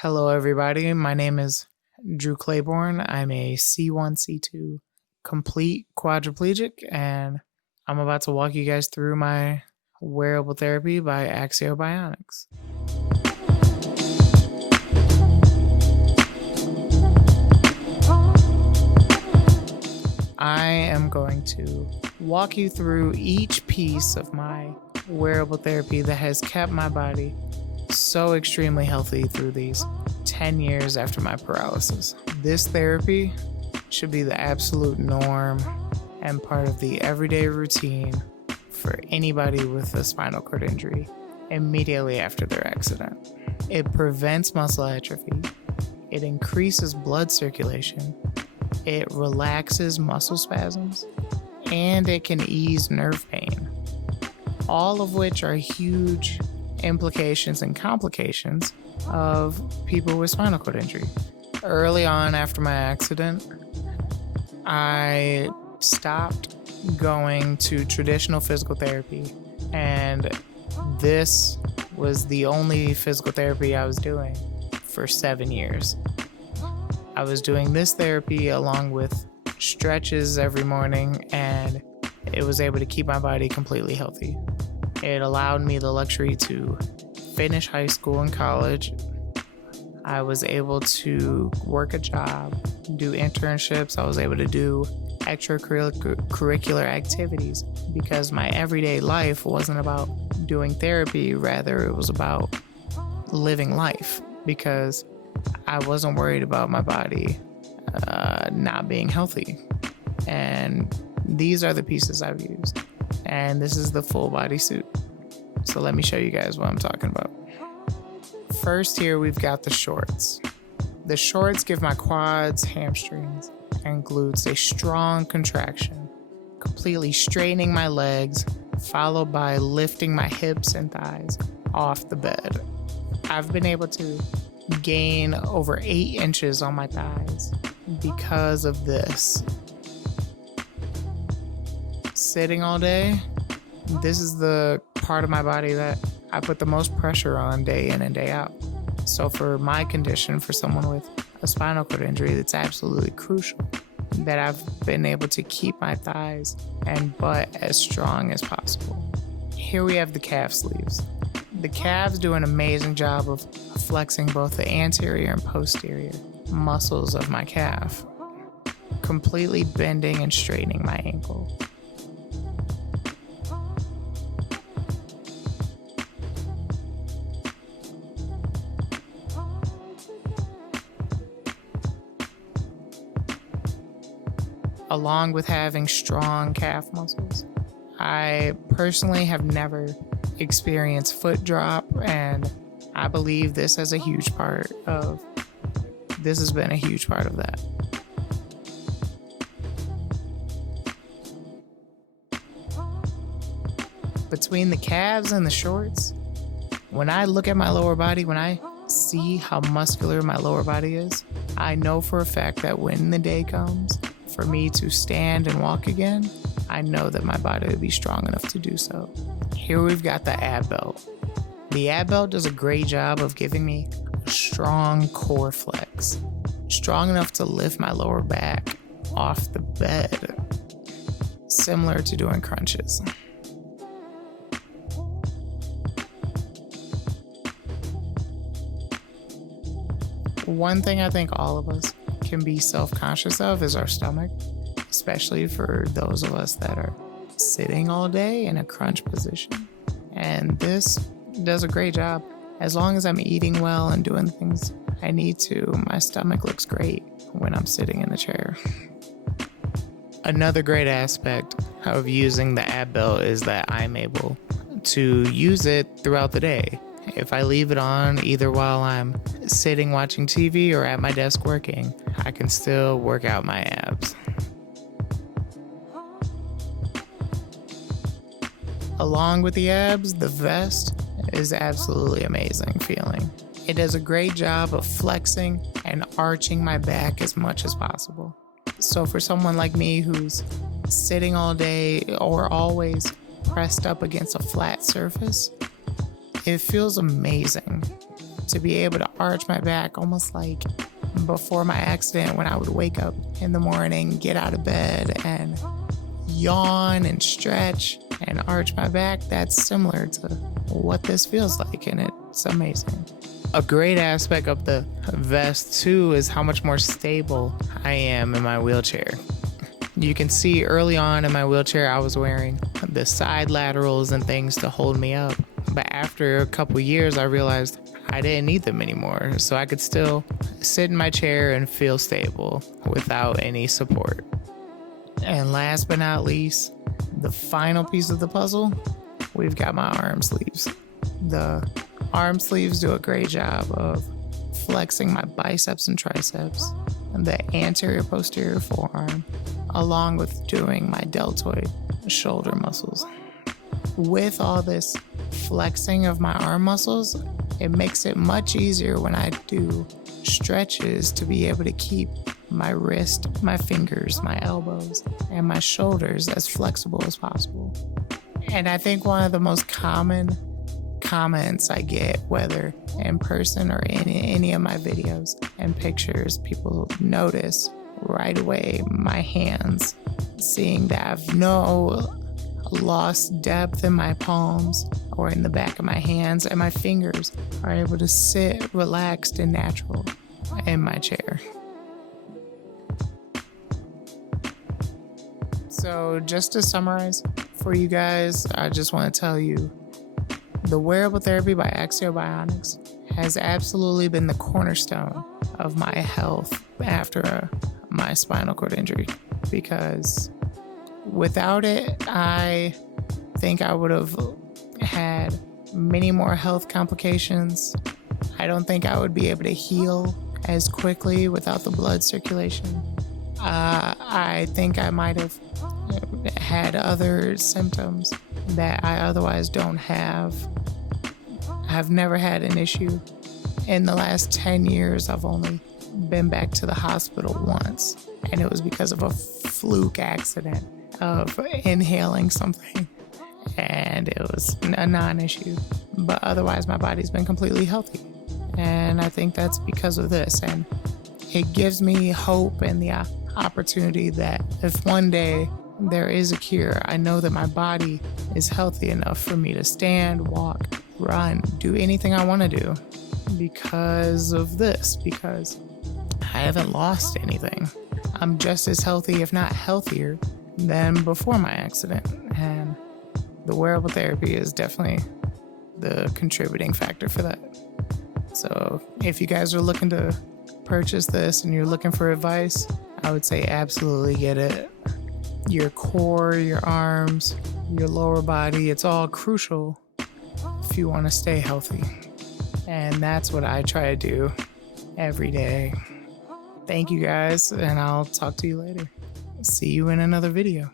Hello, everybody. My name is Drew Claiborne. I'm a C1, C2 complete quadriplegic, and I'm about to walk you guys through my wearable therapy by Axio Bionics. I am going to walk you through each piece of my wearable therapy that has kept my body so extremely healthy through these 10 years after my paralysis. This therapy should be the absolute norm and part of the everyday routine for anybody with a spinal cord injury immediately after their accident. It prevents muscle atrophy, it increases blood circulation, it relaxes muscle spasms, and it can ease nerve pain, all of which are huge implications and complications of people with spinal cord injury. Early on after my accident, I stopped going to traditional physical therapy, and this was the only physical therapy I was doing for 7 years. I was doing this therapy along with stretches every morning, and it was able to keep my body completely healthy. It allowed me the luxury to finish high school and college. I was able to work a job, do internships. I was able to do extracurricular activities because my everyday life wasn't about doing therapy. Rather, it was about living life because I wasn't worried about my body not being healthy. And these are the pieces I've used. And this is the full body suit. So let me show you guys what I'm talking about. First, here we've got the shorts. The shorts give my quads, hamstrings, and glutes a strong contraction, completely straightening my legs, followed by lifting my hips and thighs off the bed. I've been able to gain over 8 inches on my thighs because of this. Sitting all day, this is the part of my body that I put the most pressure on day in and day out. So for my condition, for someone with a spinal cord injury, it's absolutely crucial that I've been able to keep my thighs and butt as strong as possible. Here we have the calf sleeves. The calves do an amazing job of flexing both the anterior and posterior muscles of my calf, completely bending and straightening my ankle. Along with having strong calf muscles, I personally have never experienced foot drop, and I believe this has been a huge part of that. Between the calves and the shorts, when I look at my lower body, when I see how muscular my lower body is, I know for a fact that when the day comes for me to stand and walk again, I know that my body will be strong enough to do so. Here we've got the ab belt. The ab belt does a great job of giving me a strong core flex, strong enough to lift my lower back off the bed, similar to doing crunches. One thing I think all of us can be self-conscious of is our stomach, especially for those of us that are sitting all day in a crunch position. And this does a great job. As long as I'm eating well and doing things I need to, my stomach looks great when I'm sitting in the chair. Another great aspect of using the ab belt is that I'm able to use it throughout the day. If I leave it on either while I'm sitting watching TV or at my desk working, I can still work out my abs. Along with the abs, the vest is absolutely amazing feeling. It does a great job of flexing and arching my back as much as possible. So for someone like me who's sitting all day or always pressed up against a flat surface, it feels amazing. to be able to arch my back almost like before my accident when I would wake up in the morning, get out of bed and yawn and stretch and arch my back. That's similar to what this feels like, and it's amazing. A great aspect of the vest too is how much more stable I am in my wheelchair. You can see early on in my wheelchair I was wearing the side laterals and things to hold me up, but after a couple years I realized I didn't need them anymore, so I could still sit in my chair and feel stable without any support. And last but not least, the final piece of the puzzle, we've got my arm sleeves. The arm sleeves do a great job of flexing my biceps and triceps and the anterior posterior forearm, along with doing my deltoid shoulder muscles. With all this flexing of my arm muscles, it makes it much easier when I do stretches to be able to keep my wrist, my fingers, my elbows, and my shoulders as flexible as possible. And I think one of the most common comments I get, whether in person or in any of my videos and pictures, people notice right away my hands, seeing that I've no lost depth in my palms or in the back of my hands, and my fingers are able to sit relaxed and natural in my chair. So just to summarize for you guys, I just want to tell you the wearable therapy by Axio Bionics has absolutely been the cornerstone of my health after my spinal cord injury, because without it, I think I would have had many more health complications. I don't think I would be able to heal as quickly without the blood circulation. I think I might have had other symptoms that I otherwise don't have. I've never had an issue. In the last 10 years, I've only been back to the hospital once, and it was because of a fluke accident of inhaling something, and it was a non-issue. But otherwise, my body's been completely healthy, and I think that's because of this. And it gives me hope and the opportunity that if one day there is a cure, I know that my body is healthy enough for me to stand, walk, run, do anything I want to do because of this, because I haven't lost anything. I'm just as healthy, if not healthier, than before my accident. And the wearable therapy is definitely the contributing factor for that. So if you guys are looking to purchase this and you're looking for advice, I would say absolutely get it. Your core, your arms, your lower body, it's all crucial if you want to stay healthy. And that's what I try to do every day. Thank you guys, and I'll talk to you later. See you in another video.